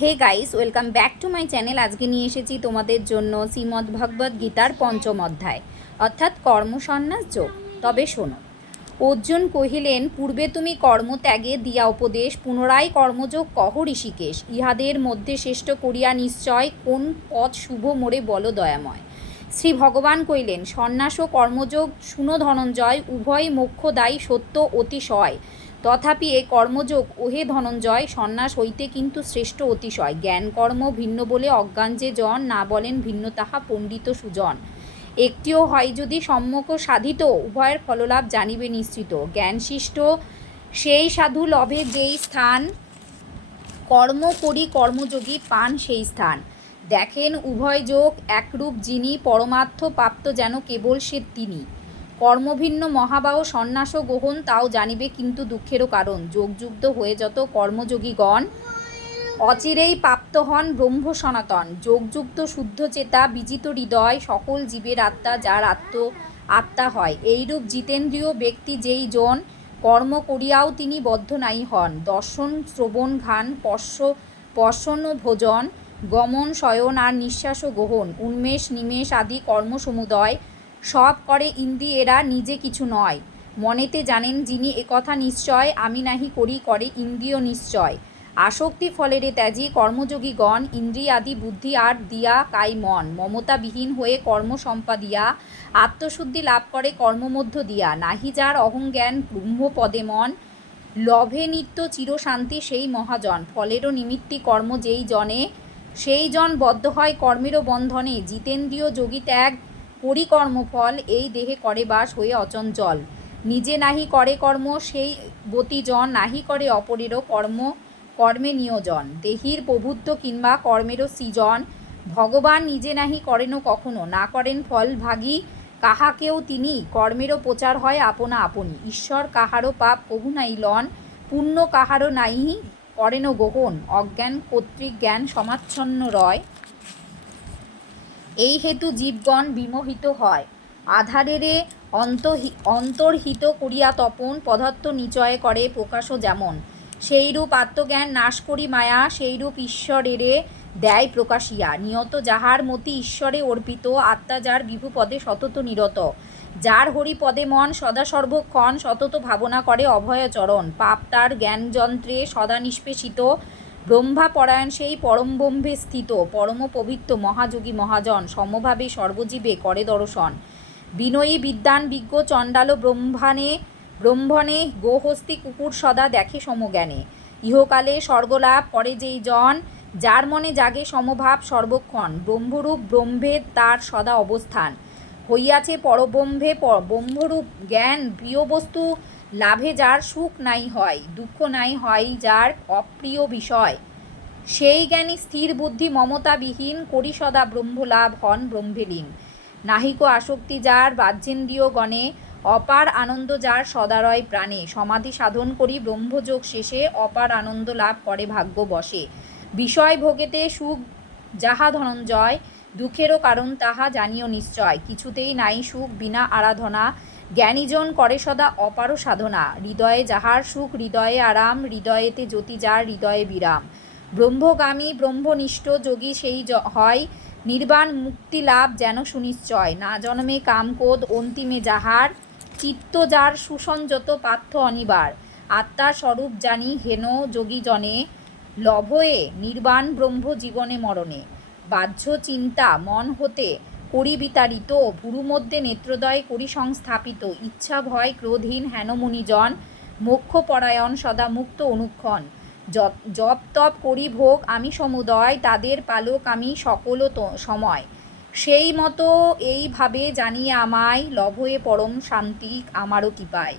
Hey guys, welcome back to my channel. আজকে নিয়ে এসেছি তোমাদের জন্য শ্রীমদ্ ভগবদ্ গীতার পঞ্চম অধ্যায় অর্থাৎ কর্মসন্ন্যাস যোগ। তবে শোনো। অর্জুন কহিলেন, পূর্বে তুমি কর্মত্যাগে দিয়া উপদেশ, পুনরায় কর্মযোগ কহ ঋষিকেশ। ইহাদের মধ্যে শ্রেষ্ঠ করিয়া নিশ্চয় কোন পথ শুভ মোরে বল দয়াময়। শ্রী ভগবান কহিলেন, সন্ন্যাস ও কর্মযোগ শুনো ধনঞ্জয়, উভয় মোক্ষদায়ী সত্য অতিশয়। তথাপি এ কর্মযোগ ওহে ধনঞ্জয়, সন্ন্যাস হইতে কিন্তু শ্রেষ্ঠ অতিশয়। জ্ঞান কর্ম ভিন্ন বলে অজ্ঞান যে জন, না বলেন ভিন্ন তাহা পণ্ডিত সুজন। একটিও হয় যদি সম্যক সাধিত, উভয়ের ফললাভ জানিবে নিশ্চিত। জ্ঞানশিষ্ট সেই সাধু লভে যেই স্থান, কর্ম করি কর্মযোগী পান সেই স্থান। দেখেন উভয় যোগ একরূপ যিনি, পরমার্থ প্রাপ্ত যেন কেবল সে তিনি। কর্মভিন্ন মহাবাহ সন্ন্যাস গ্রহণ, তাও জানিবে কিন্তু দুঃখেরও কারণ। যোগযুক্ত হয়ে যত কর্মযোগীগণ, অচিরেই প্রাপ্ত হন ব্রহ্ম সনাতন। যোগযুক্ত শুদ্ধ চেতা বিজিত হৃদয়, সকল জীবের আত্মা যার আত্মা হয়। এইরূপ জিতেন্দ্রীয় ব্যক্তি যেই জন, কর্ম করিয়াও তিনি বদ্ধ নাই হন। দর্শন শ্রবণ ঘ্রাণ পর্শন ও ভোজন, গমন শয়ন আর নিঃশ্বাস ও গ্রহণ, উন্মেষ নিমেষ আদি কর্মসমুদয় সব করে ইন্দ্রিয়েরা, নিজে কিছু নয়। মনেতে জানেন যিনি একথা নিশ্চয়, আমি নাহি করি করে ইন্দ্রিয় নিশ্চয়। আসক্তি ফলেরে ত্যাজি কর্মযোগীগণ, ইন্দ্রিয়াদি বুদ্ধি আর দিয়া কাই মন। মমতাবিহীন হয়ে কর্ম সম্পাদিয়া, আত্মশুদ্ধি লাভ করে কর্মমধ্য দিয়া। নাহি যার অহংজ্ঞান ব্রহ্মপদে মন, লভে নিত্য চিরশান্তি সেই মহাজন। ফলেরও নিমিত্তি কর্ম যেই জনে, সেই জন বদ্ধ হয় কর্মেরও বন্ধনে। জিতেন্দ্রীয় যোগী ত্যাগ পরিকর্মফল, এই দেহে করে বাস হয়ে অচঞ্চল। নিজে নাহি করে কর্ম সেই বতিজন, নাহি করে অপরেরও কর্মে নিয়োজন। দেহির প্রভুত্ব কিংবা কর্মেরও সৃজন, ভগবান নিজে নাহি করেনও কখনো। না করেন ফল ভাগী কাহাকেও তিনি, কর্মেরও প্রচার হয় আপনা আপনি। ঈশ্বর কাহারও পাপ কহু নাই লন, পুণ্য কাহারও নাই করেনও গ্রহণ। অজ্ঞান কর্তৃক জ্ঞান সমাচ্ছন্ন রয়, এই হেতু জীবগণ বিমোহিত হয়। আধারেরে অন্তর্হিত করিয়া তপন, পদার্থ নিচয় করে প্রকাশও যেমন। সেইরূপ আত্মজ্ঞান নাশ করি মায়া, সেইরূপ ঈশ্বরেরে দেয় প্রকাশিয়া। নিয়ত যাহার মতি ঈশ্বরে অর্পিত, আত্মা যার বিভুপদে সতত নিরত। যার হরিপদে মন সদা সর্বক্ষণ, সতত ভাবনা করে অভয়চরণ। পাপ তার জ্ঞানযন্ত্রে সদা নিষ্পেষিত, ব্রহ্মাপরায়ণ সেই পরম ব্রহ্মে স্থিত। পরম পবিত্র মহাযোগী মহাজন, সমভাবে সর্বজীবে করে দর্শন। বিনয়ী বিদ্বান বিজ্ঞ চণ্ডাল ব্রহ্মণে, গোহস্তি কুকুর সদা দেখে সমজ্ঞানে। ইহকালে স্বর্গলাভ করে যেই জন, যার মনে জাগে সমভাব সর্বক্ষণ। ব্রহ্মরূপ ব্রহ্মে তার সদা অবস্থান, হইয়াছে পরব্রহ্মে ব্রহ্মরূপ জ্ঞান। প্রিয় বস্তু লাভে যার সুখ নাই হয়, দুঃখ নাই হয় যার অপ্রিয় বিষয়। সেই জ্ঞানী স্থির বুদ্ধি মমতাবিহীন, করি সদা ব্রহ্মলাভ হন ব্রহ্মেলীন। নাহিক আসক্তি যার বাহ্যেন্দ্রিয় গণে, অপার আনন্দ যার সদারয় প্রাণে। সমাধি সাধন করি ব্রহ্মযোগ শেষে, অপার আনন্দ লাভ করে ভাগ্য বশে। বিষয় ভোগেতে সুখ যাহা ধনঞ্জয়, দুঃখেরও কারণ তাহা জানিও নিশ্চয়। কিছুতেই নাই সুখ বিনা আরাধনা, জ্ঞানীজন করে সদা অপার সাধনা। হৃদয়ে যাহার সুখ হৃদয়ে আরাম, হৃদয়েতে জ্যোতি যার হৃদয়ে বিরাম। ব্রহ্মগামী ব্রহ্মনিষ্ঠ যোগী সেই হয়, নির্বাণ মুক্তি লাভ যেন সুনিশ্চয়। না জন্মে কামক্রোধ অন্তিমে যাহার, চিত্ত যার সুসংযত পার্থ অনিবার। আত্মার স্বরূপ জানি হেন যোগীজনে, লভয়ে নির্বাণ ব্রহ্ম জীবনে মরণে। বাহ্য চিন্তা মন হতে করি বিতাড়িত, ভুরু মধ্যে নেত্রদয় করি সংস্থাপিত। ইচ্ছা ভয় ক্রোধহীন হেন মুনিজন, মোক্ষপরায়ণ সদা মুক্ত অনুক্ষণ। জপ তপ করি ভোগ আমি সমুদয়, তাদের পালক আমি সকল সময়। সেই মতো এইভাবে জানিয়ে আমায়, লভয়ে পরম শান্তি আমারও কৃপায়।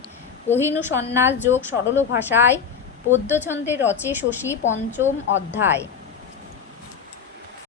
কহিনু সন্ন্যাস যোগ সরল ভাষায়, পদ্যছন্দে রচে শশী পঞ্চম অধ্যায়।